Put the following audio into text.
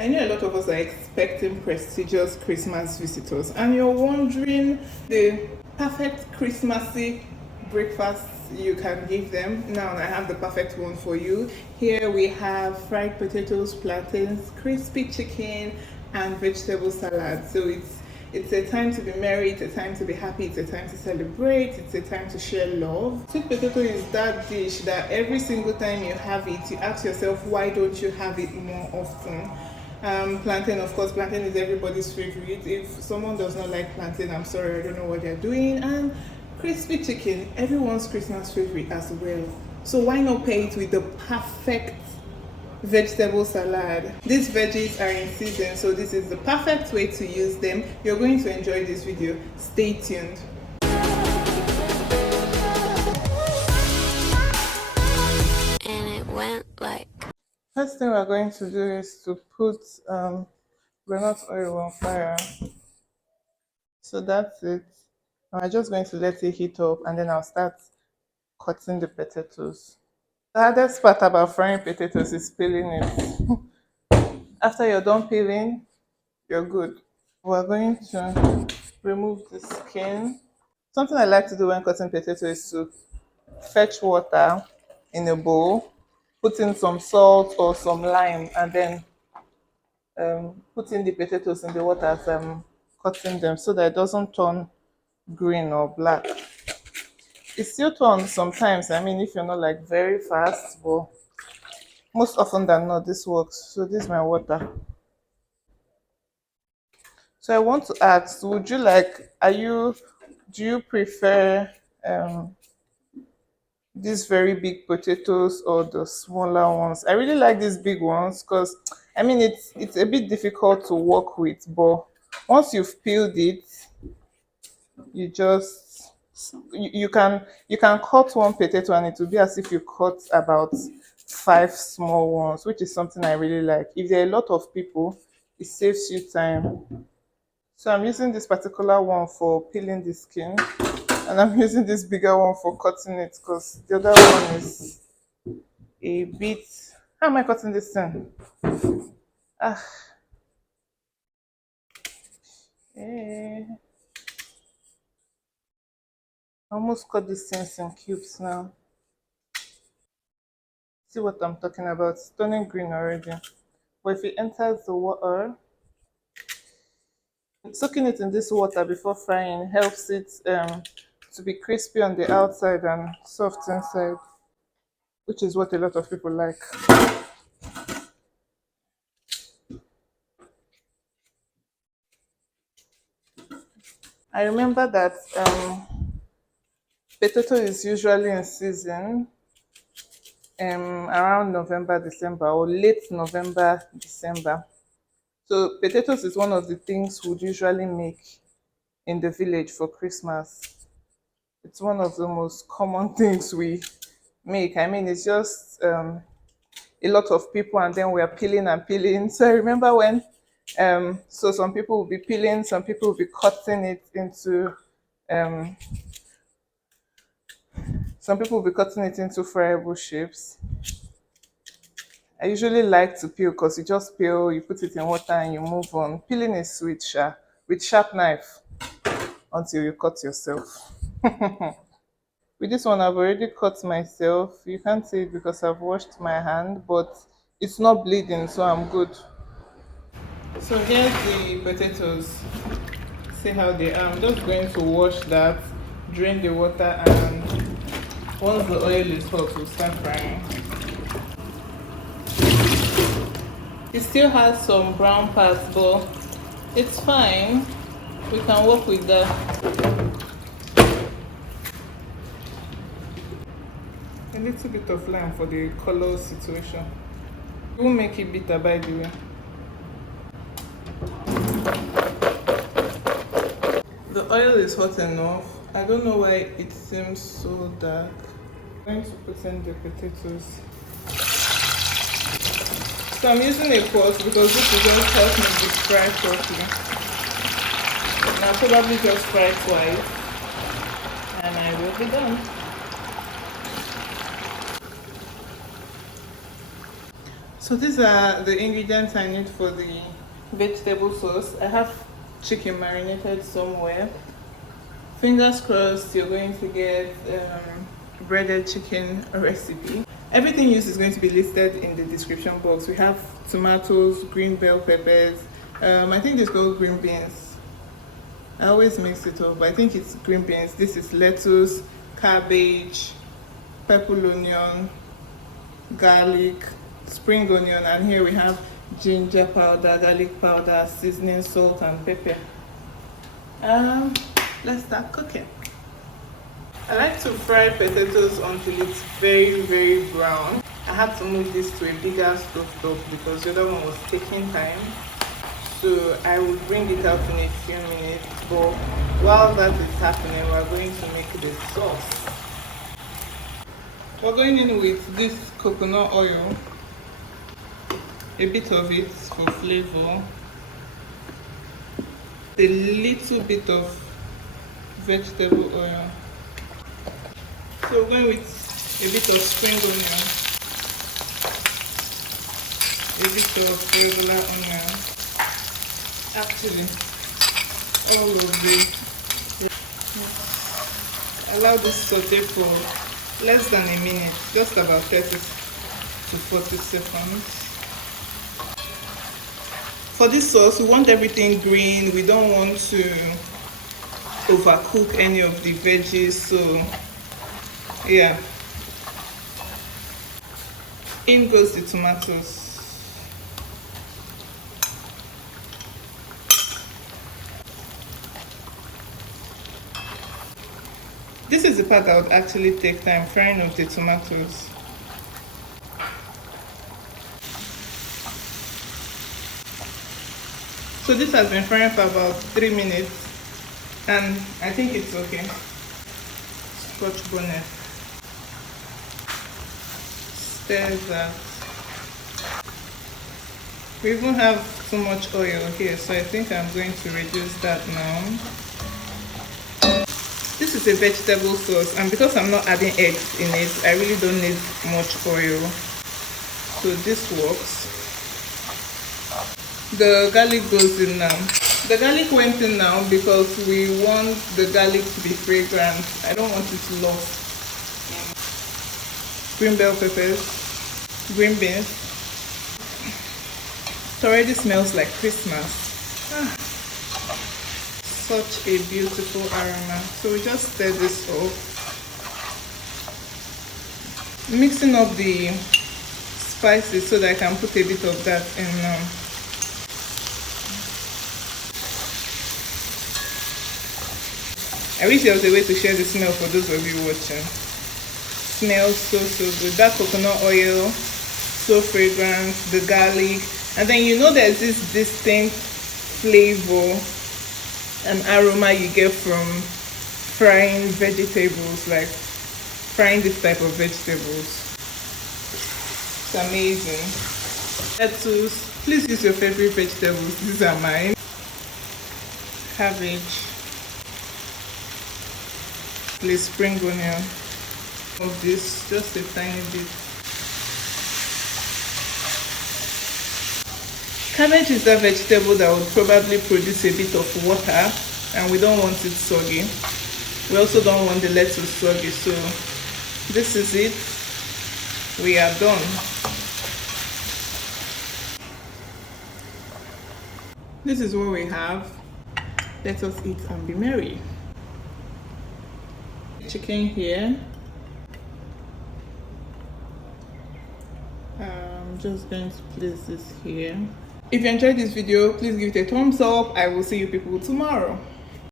I know a lot of us are expecting prestigious Christmas visitors, and you're wondering the perfect Christmassy breakfast you can give them. Now I have the perfect one for you. Here we have fried potatoes, plantains, crispy chicken, and vegetable salad. So it's a time to be merry, it's a time to be happy, it's a time to celebrate, it's a time to share love. Sweet potato is that dish that every single time you have it, you ask yourself, why don't you have it more often? Plantain, of course, plantain is everybody's favorite. If someone does not like plantain, I'm sorry, I don't know what they're doing. And crispy chicken, everyone's Christmas favorite as well. So why not pair it with the perfect vegetable salad? These veggies are in season, so this is the perfect way to use them. You're going to enjoy this video. Stay tuned. And it went like... First thing we're going to do is to put granite oil on fire. So that's it. I'm just going to let it heat up and then I'll start cutting the potatoes. The hardest part about frying potatoes is peeling it. After you're done peeling, you're good. We're going to remove the skin. Something I like to do when cutting potatoes is to fetch water in a bowl, put in some salt or some lime, and then put in the potatoes in the water as I'm cutting them so that it doesn't turn green or black. It still turns sometimes, I mean, if you're not like very fast, but most often than not, this works. So this is my water. So I want to ask, would you like, do you prefer these very big potatoes or the smaller ones? I really like these big ones because, I mean, it's a bit difficult to work with, but once you've peeled it, you just you can cut one potato and it will be as if you cut about 5 small ones, which is something I really like. If there are a lot of people, it saves you time. So I'm using this particular one for peeling the skin, and I'm using this bigger one for cutting it because the other one is a bit. How am I cutting this thing? Ah, eh. I almost cut these things in cubes now. See what I'm talking about? It's turning green already. But if it enters the water, soaking it in this water before frying helps it to be crispy on the outside and soft inside, which is what a lot of people like. I remember that potato is usually in season around November, December, or late November, December. So potatoes is one of the things we'd usually make in the village for Christmas. It's one of the most common things we make. I mean, it's just a lot of people, and then we are peeling and peeling. So I remember when, so some people will be peeling, some people will be cutting it into, some people will be cutting it into friable shapes. I usually like to peel because you just peel, you put it in water and you move on. Peeling is sweet, with sharp knife until you cut yourself. With this one, I've already cut myself. You can't see it because I've washed my hand, but it's not bleeding, so I'm good. So here's the potatoes. See how they are. I'm just going to wash that, drain the water, and once the oil is hot, we'll start frying. It still has some brown parts, but it's fine. We can work with that. A little bit of lime for the color situation. It won't make it bitter, by the way. The oil is hot enough. I don't know why it seems so dark. I'm going to put in the potatoes. So I'm using a pot because this will just help me deep fry properly. And I'll probably just fry twice and I will be done. So So these are the ingredients I need for the vegetable sauce. I have chicken marinated somewhere. Fingers crossed you're going to get breaded chicken recipe. Everything used is going to be listed in the description box. We have tomatoes, green bell peppers, I think it's called green beans. I always mix it up, but I think it's green beans. This is lettuce, cabbage, purple onion, garlic, spring onion, and here we have ginger powder, garlic powder, seasoning, salt and pepper. Let's start cooking. I like to fry potatoes until it's very brown. I had to move this to a bigger stove top because the other one was taking time. So I will bring it out in a few minutes, but while that is happening, we're going to make the sauce. We're going in with this coconut oil, a bit of it for flavor, a little bit of vegetable oil. So we're going with a bit of spring onion, a bit of regular onion, actually all of this. Allow this saute for less than a minute, just about 30 to 40 seconds. For this sauce, we want everything green. We don't want to overcook any of the veggies, so yeah. In goes the tomatoes. This is the part that would actually take time, frying of the tomatoes. So this has been frying for about 3 minutes and I think it's okay. Scotch bonnet. Stir that. We even have too much oil here, so I think I'm going to reduce that now. This is a vegetable sauce, and because I'm not adding eggs in it, I really don't need much oil. So this works. The garlic goes in now. The garlic went in now because we want the garlic to be fragrant. I don't want it lost. Green bell peppers, green beans. It already smells like Christmas. Such a beautiful aroma. So we just stir this up, mixing up the spices so that I can put a bit of that in now. I wish there was a way to share the smell for those of you watching. Smells so good. That coconut oil, so fragrant, the garlic, and then you know there's this distinct flavor and aroma you get from frying vegetables, like frying this type of vegetables. It's amazing. Lettuce, please use your favorite vegetables. These are mine. Cabbage, please spring onion of this, just a tiny bit. Cabbage is a vegetable that would probably produce a bit of water, and we don't want it soggy. We also don't want the lettuce soggy, so this is it. We are done. This is what we have. Let us eat and be merry. Chicken here. I'm just going to place this here. If you enjoyed this video, please give it a thumbs up. I will see you people tomorrow.